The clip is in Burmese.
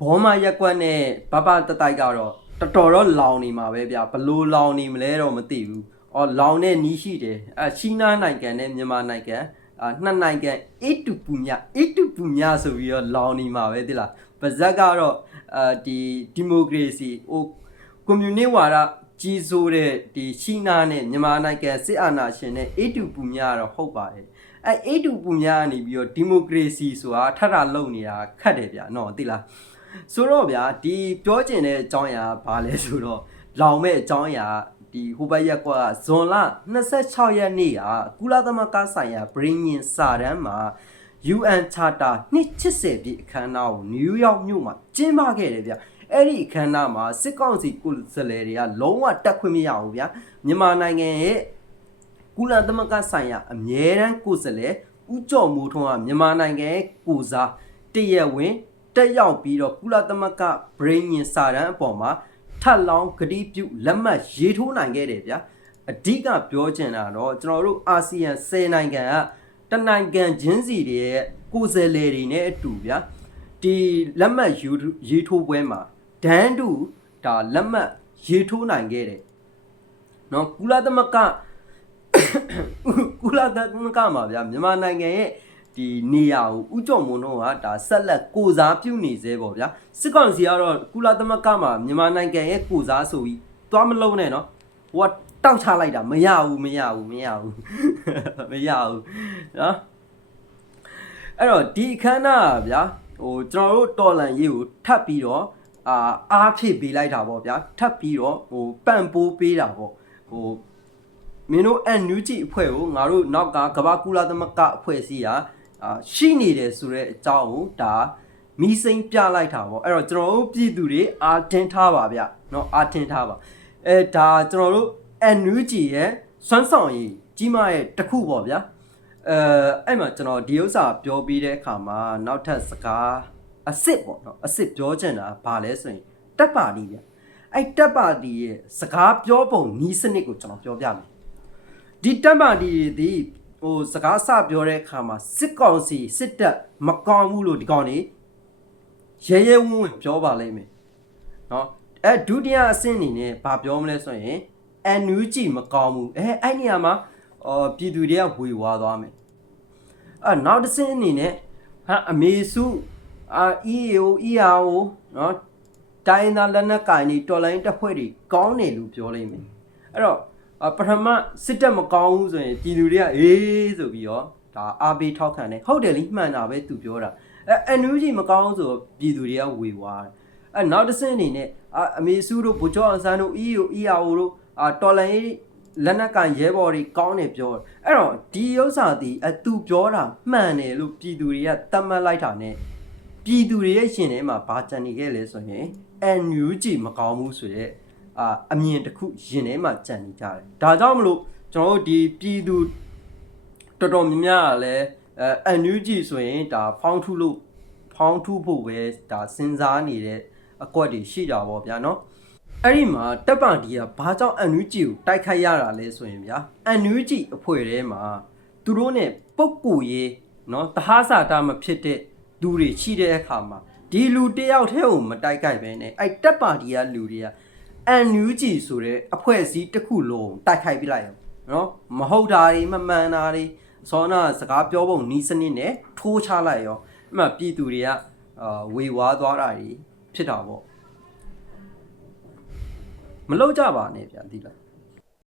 ဘောမရက်ကွက်နဲ့ဘဘတတိုက်ကတော့တော်တော်တော့လောင်နေမှာပဲဗျာဘလို့လောင်နေမလဲတော့မသိဘူးအော်လောင်တဲ့နီးရှိတယ်ရှီနာနိုင်ငံနဲ့မြန်မာနိုင်ငံနှစ်နိုင်ငံအေတူပူမြဆိုပြီးတော့လောင်နေမှာပဲတိလားပါဇက်ကတော့ဒီမိုကရေစီကွန်မြူနစ်ဝါဒကြီးစိုးတဲ့ဒီရှီနာနဲ့မြန်မာနိုင်ငံစစ်အာဏာရှင်နဲ့အေတူပူမြတော့ဟုတ်ပါတယ်အေတူပူမြကနေပြီးတော့ဒီမိုကရေစီဆိုတာထထလုံနေတာခတ်တယ်ဗျာနော်တိလားဆိုတော့ဗျာဒီပြောကျင်တဲ့အကြောင်းအရာဘာလဲဆိုတော့လောင်မဲ့အကြောင်းအရာဒီဟိုဘက်ရက်ကွာဇွန်လ26ရက်နေ့ကကုလသမဂ္ဂဆိုင်ရာဗြိညင်စာတမ်းမှာ UN Charter 280ပြည့်အခမ်းအနားကိုနယူးယောက်မြို့မှာကျင်းပခဲ့တယ်ဗျအဲ့ဒီအခမ်းအနားမှာစစ်ကောင်စီကိုယ်စားလှယ်တွေကလုံးဝတက်ခွင့်မရဘူးဗျမြန်မာနိုင်ငံရဲ့ကုလသမဂ္ဂဆိုင်ရာအမြဲတမ်းကိုယ်စားလှယ်ဦးကျော်မိုးထွန်းကမြန်မာနိုင်ငံရဲ့ကိုစားတရဝင်တက်ရောက်ပြီးတော့ကုလသမဂ္ဂဗြိညင်စာတမ်းအပေါ်မှာထပ်လောင်းဂတိပြုလက်မှတ်ရေးထိုးနိုင်ခဲ့တယ်ဗျာအဓိကပြောချင်တာတော့ကျွန်တော်တို့အာဆီယံ10နိုင်ငံကတနိုင်ငံချင်းစီတွေရဲ့ကိုယ်စားလှယ်တွေနဲ့အတူဗျာဒီလက်မှတ်ရေးထိုးပွဲမှာဒန်းတူဒါလက်မှတ်ရေးထိုးနိုင်ခဲ့တယ်နော်ကုလသမဂ္ဂမှာဗျာမြန်မာနိုင်ငံရဲ့ဒီနေရာကိုဥကြုံမွန်တို့ကဒါဆက်လက်ကိုစားပြုနေသေးပေါ့ဗျာစစ်ကောင်စီကတော့ကုလသမဂ္ဂမှာမြန်မာနိုင်ငံရဲ့ကိုစားဆိုပြီးသွားမလုံးနဲ့နော်ဟိုကတောက်ချလိုက်တာမရဘူးနော်အဲ့တော့ဒီအခမ်းအနားဗျာဟိုကျွန်တော်တို့တော်လန်ရေးကိုထပ်ပြီးတော့အားဖြည့်ပေးလိုက်တာပေါ့ဗျာထပ်ပြီးတော့ဟိုပံ့ပိုးပေးတာပေါ့ဟိုမင်းတို့NUGအဖွဲ့ကိုငါတို့နောက်ကကမ္ဘာကုလသမဂ္ဂအဖွဲ့အစည်းဟာရှိနေတယ်ဆိုတဲ့အကြောင်းကိုဒါမီးစိမ်းပြလိုက်တာပေါ့အဲ့တော့ကျွန်တော်တို့ပြည်သူတွေအားတင်ထားပါဗျเนาะအားတင်ထားပါဒါကျွန်တော်တို့ NUG ရဲ့စွမ်းဆောင်ရည်ကြီးမားရဲ့တစ်ခုပေါ့ဗျာအဲ့မှာကျွန်တော်ဒီဥစ္စာပြောပြီးတဲ့အခါမှာနောက်ထပ်စကားအစ်စ်ပေါ့เนาะအစ်စ်ပြောချင်တာဘာလဲဆိုရင်တက်ပါတီဗျအဲ့တက်ပါတီရဲ့စကားပြောပုံနီးစနစ်ကိုကျွန်တော်ပြောပြမယ်ဒီတက်ပါတီဒီဟိုစကားစပြောတဲ့အခါမှာစစ်ကောင်စီစစ်တပ်မကောင်းဘူးလို့ဒီကောင်နေရဲဝံ့ပြောပါလိမ့်မယ်เนาะဒုတိယအဆင့်အနေနဲ့ဘာပြောမလဲဆိုရင်NUG မကောင်းဘူးအဲ့နေရာမှာပြည်သူတွေကဝေဝါးသွားမယ်နောက်တစ်ဆင့်အနေနဲ့အမေစုEAO เนาะတိုင်းသားလက်နက်ကိုင်တွေတော်လိုင်းတပ်ဖွဲ့တွေကောင်းတယ်လို့ပြောလိမ့်မယ်အဲ့တော့ပထမစစ်တပ်မကောင်းဘူးဆိုရင်ပြည်သူတွေကအေးဆိုပြီးတော့ဒါအားပေးထောက်ခံတယ်ဟုတ်တယ်လိမှန်တာပဲသူပြောတာNUG မကောင်းဆိုပြည်သူတွေကဝေဝါးတယ်နောက်တစ်ဆင့်အနေနဲ့အမေစုတို့ဗိုလ်ချုပ်အောင်ဆန်းတို့ EAO တို့တော်လိုင်းလက်နက်ကရဲဘော်တွေကောင်းတယ်ပြောအဲ့တော့ဒီဥစ္စာဒီသူပြောတာမှန်တယ်လို့ပြည်သူတွေကသတ်မှတ်လိုက်တာ ਨੇ ပြည်သူတွေရဲ့ရှင်ထဲမှာဘာကြံနေခဲ့လဲဆိုရင် NUG မကောင်းဘူးဆိုရဲအမြင်တစ်ခုရင်ထဲမှာကြံနေကြတယ်ဒါကြောင့်မလို့ကျွန်တော်တို့ဒီပြည်သူတော်တော်များများကလည်းNUG ဆိုရင်ဒါဖောင်းထုဖို့ပဲဒါစဉ်းစားနေတဲ့အကွက်တွေရှိတာပေါ့ဗျာနော်အဲ့ဒီမှာတပ်ပါတီကဘာကြောင့် NUG ကိုတိုက်ခိုက်ရတာလဲဆိုရင်ဗျာ NUG အဖွဲ့ထဲမှာသူတို့ ਨੇ ပုတ်ကိုရေးနော်တဟစာတာမဖြစ်တဲ့လူတွေရှိတဲ့အခါမှာဒီလူတယောက်တည်းကိုမတိုက်ခိုက်ပဲနဲ့အဲ့တပ်ပါတီကလူတွေက NUG ဆိုတဲ့အဖွဲ့အစည်းတစ်ခုလုံးတိုက်ခိုက်ပြလိုက်ရောနော်မဟုတ်တာတွေမမှန်တာတွေစောနာစကားပြောပုံနီးစနစ်နဲ့ထိုးချလိုက်ရောအဲ့မှာပြည်သူတွေကဝေဝါးသွားတာတွေဖြစ်တာပေါ့မလောက်ကြပါနဲ့ဗျာဒီလား